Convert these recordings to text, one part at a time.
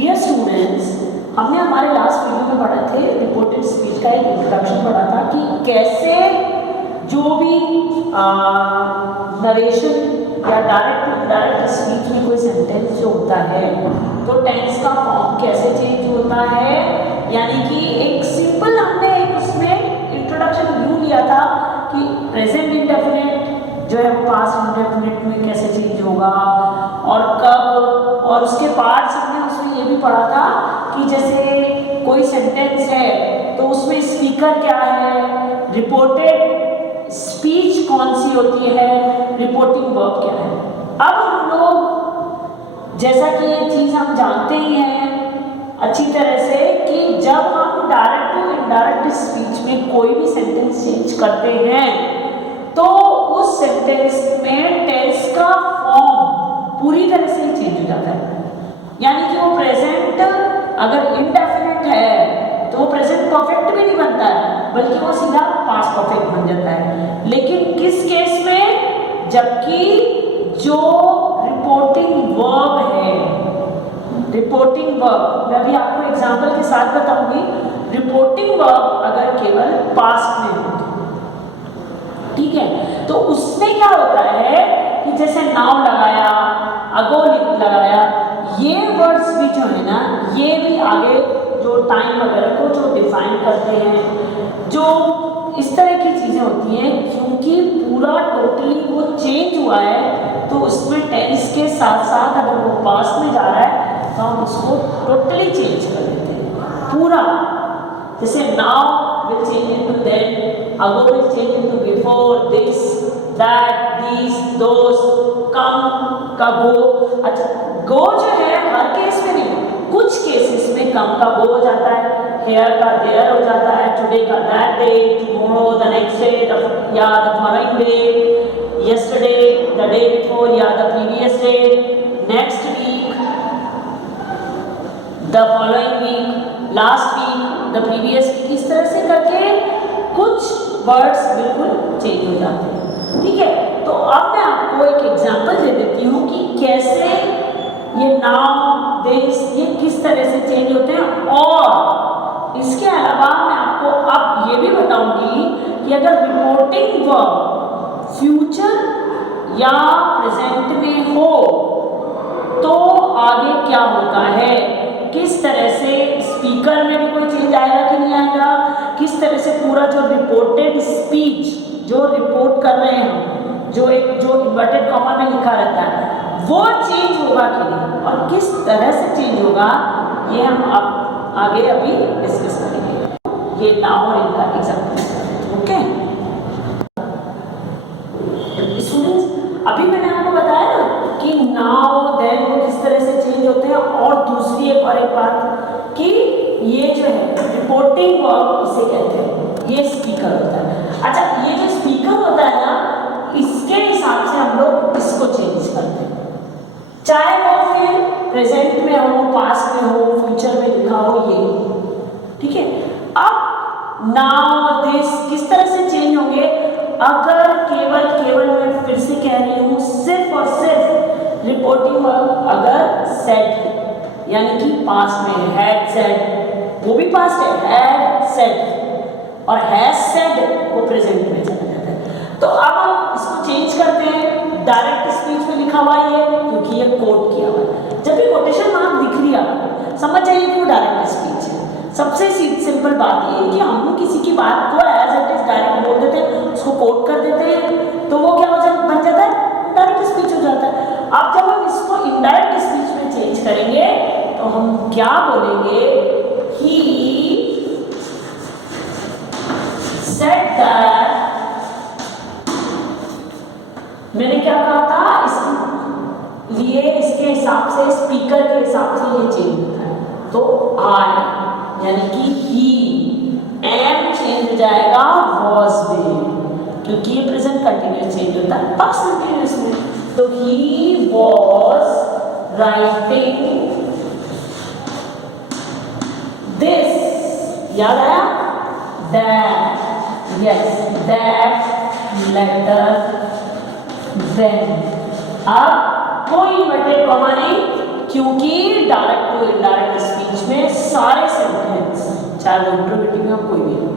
Dear students, हमने हमारे last video में पढ़ा थे रिपोर्टेड स्पीच का एक इंट्रोडक्शन पढ़ा था कि कैसे जो भी नरेशन या डायरेक्ट टू इनडायरेक्ट स्पीच में कोई सेंटेंस जो होता है तो टेंस का फॉर्म कैसे चेंज होता है, यानी कि एक सिंपल हमने एक उसमें इंट्रोडक्शन व्यू लिया था कि प्रेजेंट इंडेफिनिट जो है वो पास्ट इंडेफिनिट में कैसे चेंज होगा और कब, और उसके बाद हमने उसमें ये भी पढ़ा था कि जैसे कोई सेंटेंस है तो उसमें स्पीकर क्या है, रिपोर्टेड स्पीच कौन सी होती है, रिपोर्टिंग वर्ब क्या है। अब हम लोग जैसा कि ये चीज़ हम जानते ही हैं अच्छी तरह से कि जब हम डायरेक्ट टू इनडायरेक्ट स्पीच में कोई भी सेंटेंस चेंज करते हैं तो उस सेंटेंस में टेंस का फॉर्म पूरी तरह से ही चेंज हो जाता है, यानी कि वो प्रेजेंट अगर इनडेफिनिट है तो वो प्रेजेंट परफेक्ट भी नहीं बनता है बल्कि वो सीधा पास्ट परफेक्ट बन जाता है। लेकिन किस केस में, जबकि जो रिपोर्टिंग वर्ब है, रिपोर्टिंग वर्ब मैं अभी आपको एग्जांपल के साथ बताऊंगी, रिपोर्टिंग वर्ब अगर केवल पास्ट में हो, ठीक है, तो उसमें क्या होता है कि जैसे नाउ लगाया, अगो लगाया, ये वर्ड्स भी जो है ना ये भी आगे जो टाइम वगैरह को जो डिफाइन करते हैं, जो इस तरह की चीज़ें होती हैं, क्योंकि पूरा टोटली वो चेंज हुआ है तो उसमें टेंस के साथ साथ अगर वो पास्ट में जा रहा है तो हम उसको टोटली चेंज कर देते हैं पूरा। जैसे now will change into then, ago will change into before, this, that, these, those, come का go। अच्छा, go जो है हर केस में नहीं, कुछ केसेस में come का go हो जाता है, here का there हो जाता है, today का that day, tomorrow the next day, या the following day, yesterday the day before या the previous day, next week the following week, last week, the previous week, इस तरह से करके कुछ वर्ड्स बिल्कुल चेंज हो जाते हैं, ठीक है। तो अब मैं आपको एक एग्जांपल दे देती हूँ कि कैसे ये नाउ, दिस, ये किस तरह से चेंज होते हैं, और इसके अलावा मैं आपको अब ये भी बताऊंगी कि अगर रिपोर्टिंग वर्ब फ्यूचर या प्रेजेंट में हो तो आगे क्या होता है, किस तरह से स्पीकर में भी कोई चेंज आएगा कि नहीं आएगा, किस तरह से पूरा जो रिपोर्टेड स्पीच जो रिपोर्ट कर रहे हैं, जो इन्वर्टेड कॉमा में लिखा रहता है वो चेंज होगा कि नहीं, और किस तरह से चेंज होगा ये हम अब आगे अभी डिस्कस करेंगे। ये नाउ और इनका एग्जाम्पल, ओके स्टूडेंट्स। अभी मैंने आपको बताया ना कि नाउ देन वो किस तरह से चेंज होते हैं, और दूसरी एक बात कि ये जो है रिपोर्टिंग वर्ब इसे कहते हैं, ये स्पीकर होता है। अच्छा, ये जो स्पीकर होता है ना इसके हिसाब से हम लोग इसको चेंज करते हैं, चाहे वो फिर प्रेजेंट में हो, पास्ट में हो, फ्यूचर में लिखा हो, ये, ठीक है। अब नाउ दिस किस तरह से चेंज होंगे, अगर केवल मैं फिर से कह रही हूँ सिर्फ और सिर्फ रिपोर्टिंग वर्ब अगर सेड यानी कि पास्ट में हैड सेड, वो भी पास्ट है, हैड सेड, और हैज सेड वो प्रेजेंट में चला जाता है। तो अब हम इसको चेंज करते हैं, डायरेक्ट स्पीच में लिखा हुआ है क्योंकि ये कोट किया हुआ है, जब भी कोटेशन मार्क दिख रही है समझ जाइए कि वो डायरेक्ट स्पीच है। सबसे सिंपल बात ये है कि हम लोग किसी की बात को एज इट इज डायरेक्ट बोल देते हैं, उसको कोट कर देते हैं तो वो क्या बन जाता है, डायरेक्ट स्पीच हो जाता है। अब जब हम इसको इनडायरेक्ट स्पीच में चेंज करेंगे तो हम क्या बोलेंगे, ही सेड दैट, मैंने क्या कहा था, इसलिए इसके हिसाब से स्पीकर के हिसाब से ये चेंज होता है, तो आई यानी कि ही, एम चेंज हो जाएगा वॉज में, क्योंकि ये प्रेजेंट कंटिन्यूअस चेंज होता है पास्ट कंटिन्यूअस में, तो ही वॉज राइटिंग दिस, याद आया, that, yes that letter then. अब कोई इन्वर्टेड कॉमा नहीं क्योंकि डायरेक्ट टू इनडायरेक्ट चाहे वो इंट्रोगेटिव या कोई भी हो,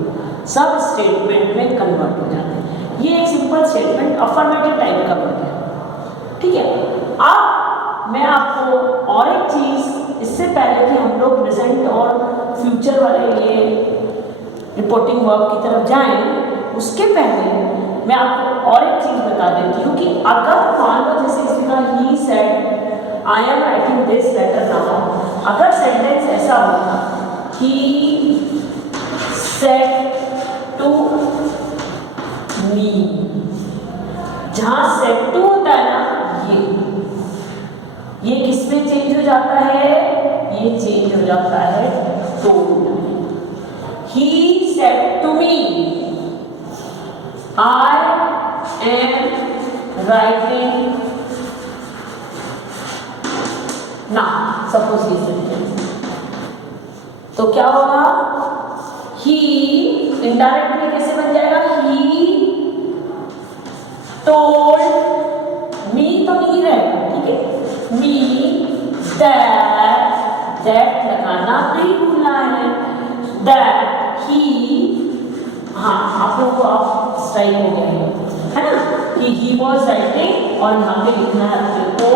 सब स्टेटमेंट में कन्वर्ट हो जाते हैं। ये एक सिंपल स्टेटमेंट अफर्मेटिव टाइप का बन गया, ठीक है। अब मैं आपको और एक चीज़, इससे पहले कि हम लोग प्रेजेंट और फ्यूचर वाले ये रिपोर्टिंग वर्ब की तरफ जाएं, उसके पहले मैं आपको और एक चीज़ बता देती हूँ कि अगर मान लो जैसे इसमें कहा he said I am writing this letter now, अगर सेंटेंस ऐसा होता ही सेड टू मी, जहाँ सेड टू होता है ना, ये किस में चेंज हो जाता है, ये चेंज हो जाता है to. He said to me, I am writing now. Suppose ये sentence, तो क्या होगा, he indirect में कैसे बन जाएगा, he told me, तो नहीं रहेगा, ठीक है, me that लगाना नहीं भूलना है, that he, हाँ आप लोगों को आप स्टाइल हो गया है ना, कि he was writing और यहाँ पे लिखना है अपने को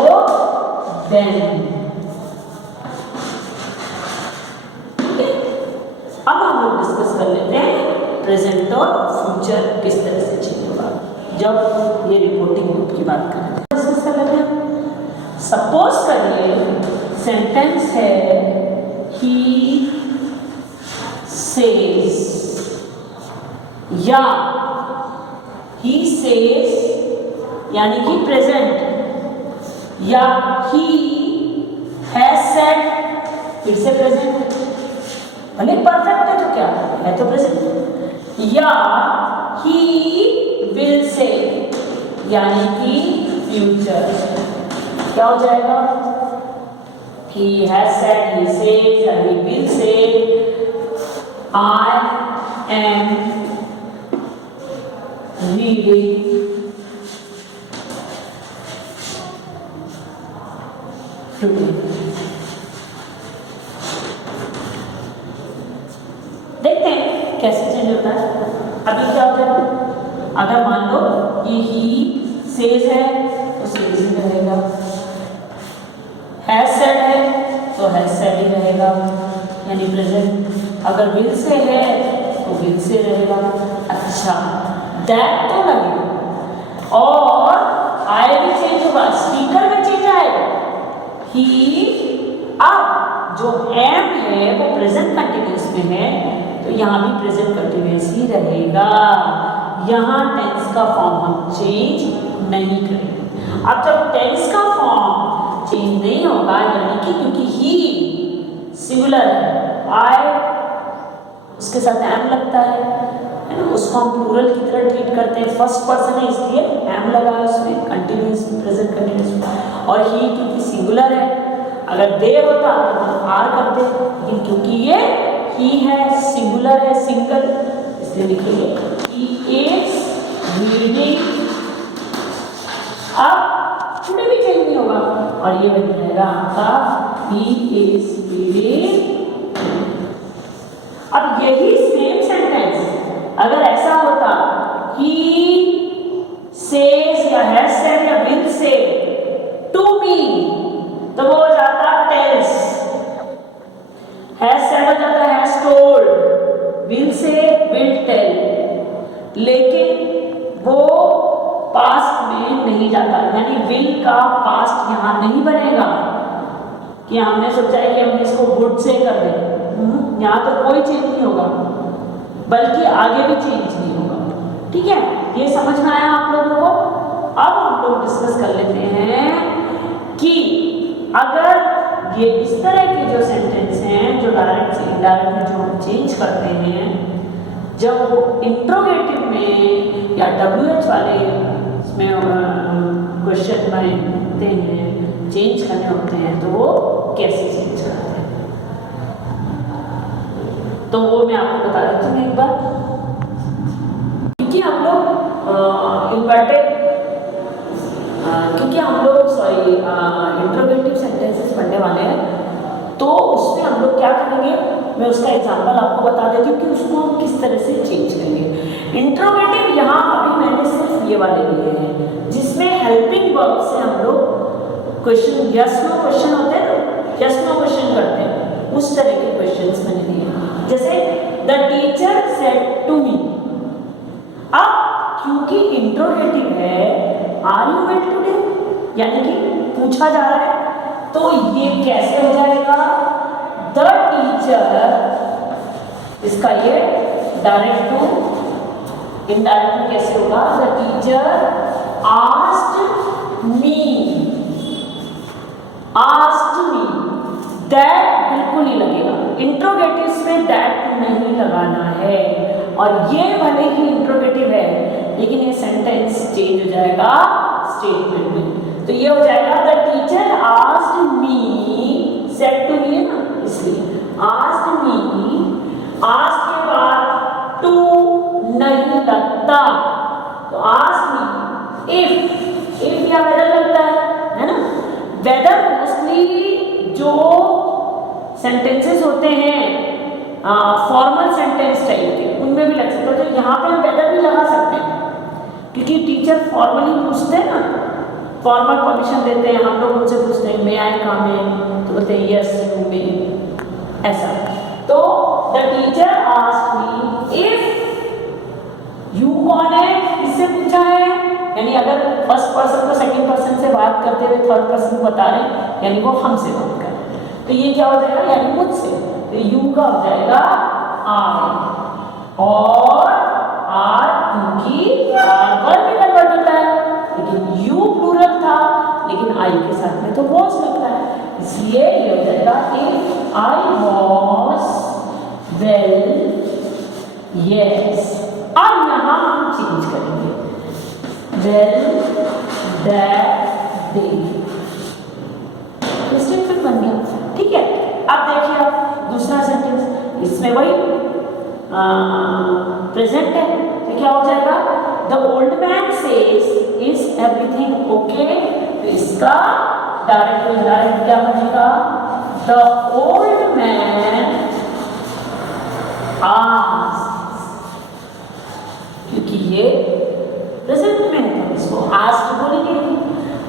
then, ठीक है। अब हम लोग डिस्कस कर लेते हैं प्रेजेंट और फ्यूचर किस तरह से चेंज होगा जब ये रिपोर्टिंग ग्रुप की बात करें। डिस्कस कर लेते हैं। सपोज करिए सेंटेंस है he says, या he says यानी कि प्रेजेंट, या he has said फिर से प्रेजेंट, भले परफेक्ट है तो क्या है, तो प्रेजेंट, या he will say यानी कि फ्यूचर, क्या हो जाएगा, he has said, he says या he will say I am reading today। देखते हैं कैसे चेंज होता है। अभी क्या होता है, अगर मान लो ये ही सेज है तो सेज ही रहेगा, हैज सेड है तो हैज सेड ही रहेगा यानी प्रेजेंट, अगर विल से है तो विल से रहेगा। अच्छा, दैट तो लगेगा और आई भी चेंज होगा, स्पीकर में चेंज आएगा, ही, अब जो एम है वो प्रेजेंट कंटिन्यूअस में है तो यहाँ भी प्रेजेंट कंटिन्यूअस ही रहेगा, यहाँ टेंस का फॉर्म हम चेंज नहीं करेंगे। अब जब टेंस का फॉर्म चेंज नहीं होगा यानी कि क्योंकि ही सिंगुलर है, आई उसके साथ एम लगता है ना, उसको हम प्लूरल की तरह ट्रीट करते हैं, फर्स्ट पर्सन है इसलिए एम लगा है उसमें, कंटिन्यूअस प्रेजेंट कंटिन्यूअस, और ही क्योंकि सिंगुलर है, अगर दे होता तो हम आर करते, लेकिन क्योंकि ये ही है, सिंगुलर है, सिंगल, इसलिए लिखेंगे ही इज रीडिंग। अब टुडे भी चेंज नहीं होगा और ये बन जाएगा आपका ही इज रीडिंग। अब यही सेम सेंटेंस अगर ऐसा होता ही सेज या हैज सेड या विल से टू मी तो वो हो जाता टेल्स, हैज सेड हो जाता has told, will say will tell, लेकिन वो पास्ट में नहीं जाता, यानी विल का पास्ट यहाँ नहीं बनेगा कि हमने सोचा है कि हम इसको वुड से कर दें, यहाँ तो कोई चेंज नहीं होगा बल्कि आगे भी चेंज नहीं होगा। ठीक है, ये समझ में आया आप लोगों को। अब हम लोग डिस्कस कर लेते हैं कि अगर ये इस तरह के जो सेंटेंस हैं जो डायरेक्ट से इनडायरेक्ट में जो हम चेंज करते हैं, जब वो इंट्रोगेटिव में या WH वाले इसमें क्वेश्चन बनते हैं, चेंज करने होते हैं, तो वो कैसे चेंज करते हैं तो वो मैं आपको बता देती हूँ एक बार। क्योंकि हम लोग इंट्रोगेटिव सेंटेंसेस पढ़ने वाले हैं तो उसमें हम हम लोग क्या करेंगे, मैं उसका एग्जांपल आपको बता देती हूँ कि उसको हम किस तरह से चेंज करेंगे। इंट्रोगेटिव यहाँ अभी मैंने सिर्फ ये वाले लिए हैं जिसमें हेल्पिंग वर्ब से हम लोग क्वेश्चन यस नो क्वेश्चन होते हैं ना, यस नो क्वेश्चन करते हैं, उस तरह के क्वेश्चंस मैंने दिए। जैसे the teacher said to me, अब क्योंकि इंट्रोगेटिव है, आर यू वेल टुडे, यानी कि पूछा जा रहा है, तो ये कैसे हो जाएगा, द टीचर, इसका ये डायरेक्ट टू इनडायरेक्ट कैसे होगा, the teacher asked me, asked me, that बिल्कुल नहीं लगेगा, इंट्रोगेटिव्स में दैट नहीं लगाना है, और ये भले ही इंट्रोगेटिव है लेकिन ये सेंटेंस चेंज हो जाएगा स्टेटमेंट में, तो ये हो जाएगा the teacher asked me, said to me है ना, इसलिए आस्क्ड मी, आस्क्ड के बाद टू नहीं लगता, तो आस्क्ड मी इफ या वेदर लगता है ना, वेदर मोस्टली जो सेंटेंसेस होते हैं फॉर्मल सेंटेंस टाइप के उनमें भी लग सकता है, तो यहाँ पे हम वेदर भी लगा सकते हैं क्योंकि टीचर फॉर्मली पूछते हैं ना, फॉर्मल परमिशन देते हैं, हम लोग उनसे पूछते हैं मे आई कम इन, तो बोलते हैं यस यू मे, ऐसा। तो the teacher asked me if, you कौन है, इससे पूछा है, यानी अगर फर्स्ट पर्सन को सेकंड पर्सन से बात करते हुए थर्ड पर्सन को बता रहे हैं, यानी वो हमसे बात कर रहे हैं, तो ये क्या हो जाएगा, यानी मुझसे, तो यू का हो जाएगा आई, और आर क्योंकि आर वर्ब में कन्वर्ट होता है, लेकिन यू प्लूरल था, लेकिन आई के साथ में तो वॉज लगता है, इसलिए ये हो जाएगा if I was well yes. अब यहाँ हम चेंज करेंगे, वेल दैट डे, स्टेटमेंट बन गया, ठीक है। अब देखिए आप दूसरा सेंटेंस, इसमें वही प्रेजेंट है, तो क्या हो जाएगा, the old man says is everything okay, तो इसका डायरेक्ट इनडायरेक्ट क्या बनेगा, द ओल्ड मैन आस्क्स, क्योंकि ये प्रेजेंट में है तो इसको आस्क्ड बोलेंगे,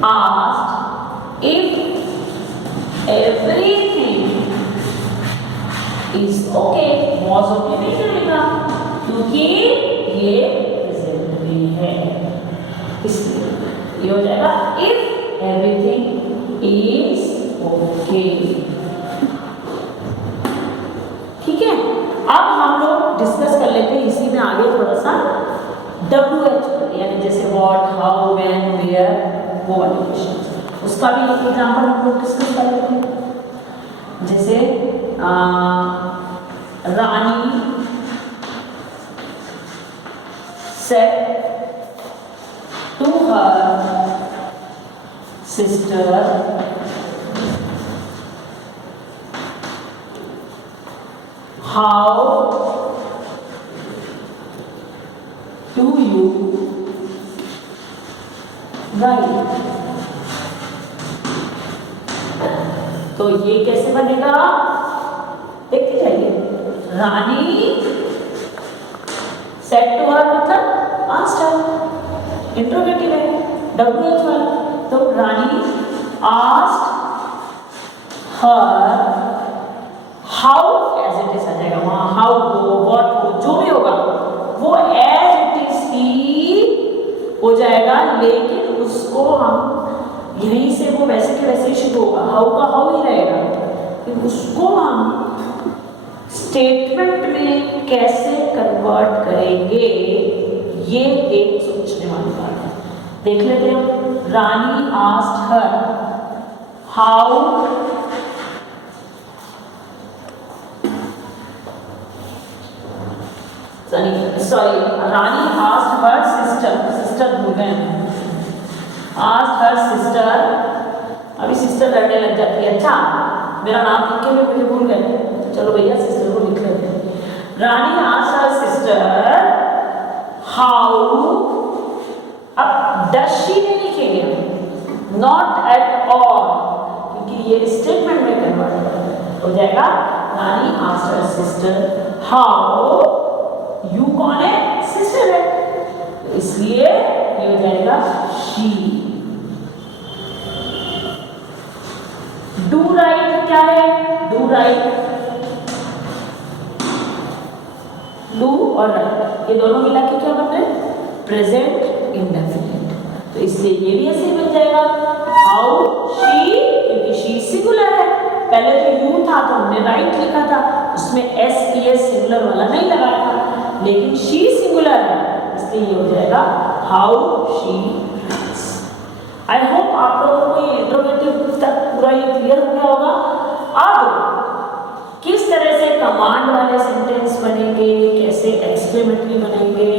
asked if everything is okay, was okay नहीं चलेगा क्योंकि ये प्रेजेंट में है, इसलिए ये हो जाएगा इफ एवरीथिंग इज ओके, ठीक है। अब हम लोग डिस्कस कर लेते हैं इसी में आगे थोड़ा सा WH, यानी जैसे व्हाट, हाउ, व्हेन, वेयर, वो वाले क्वेश्चन, उसका भी एक एग्जांपल हम लोग डिस्कस कर लेते हैं। जैसे रानी said to her sister, how do you write? तो ये कैसे बनेगा, देखते जाइए, रानी सेड टू हर मतलब आस्क्ड हर, इंट्रोगेटिव है, WH वाला, तो Rani asked her how, as it is आ जाएगा वहां, हाउ हो, व्हाट हो, जो भी होगा वो एज इट इज ही हो जाएगा, लेकिन उसको हम यहीं से वो वैसे के वैसे शुरू होगा, हाउ का हाउ ही रहेगा, लेकिन उसको हम स्टेटमेंट में कैसे कन्वर्ट करेंगे, ये एक सोचने वाली बात है। देख लेते हैं, Rani asked her how sorry Rani asked her sister भूल गए, आस्क्ड हर सिस्टर, अभी सिस्टर लड़ने लग जाती है, अच्छा मेरा नाम लिख के भी मुझे भूल गए, चलो भैया सिस्टर को लिख लेते हैं। Rani asked her sister how, अब डज शी नहीं लिखेंगे, नॉट एट ऑल, क्योंकि ये स्टेटमेंट में कन्वर्ट हो जाएगा, Rani asked her sister how, you कौन है, सिस्टर है, तो इसलिए ये हो जाएगा शी। डू राइट क्या है, डू राइट, डू और राइट ये दोनों मिला के क्या बन रहे हैं, प्रेजेंट इंडेफिनिट, तो इसलिए ये भी ऐसे बन जाएगा हाउ शी, क्योंकि शी सिंगुलर है, पहले तो यू था तो हमने राइट लिखा था, उसमें एस ई एस सिंगुलर वाला नहीं लगाया था, लेकिन शी सिंगुलर है इसलिए ये हो जाएगा how she writes. I hope आप लोगों को ये इंट्रोगेटिव तक पूरा ये क्लियर हो गया होगा। अब किस तरह से कमांड वाले सेंटेंस बनेंगे, कैसे एक्सक्लेमेटरी बनेंगे,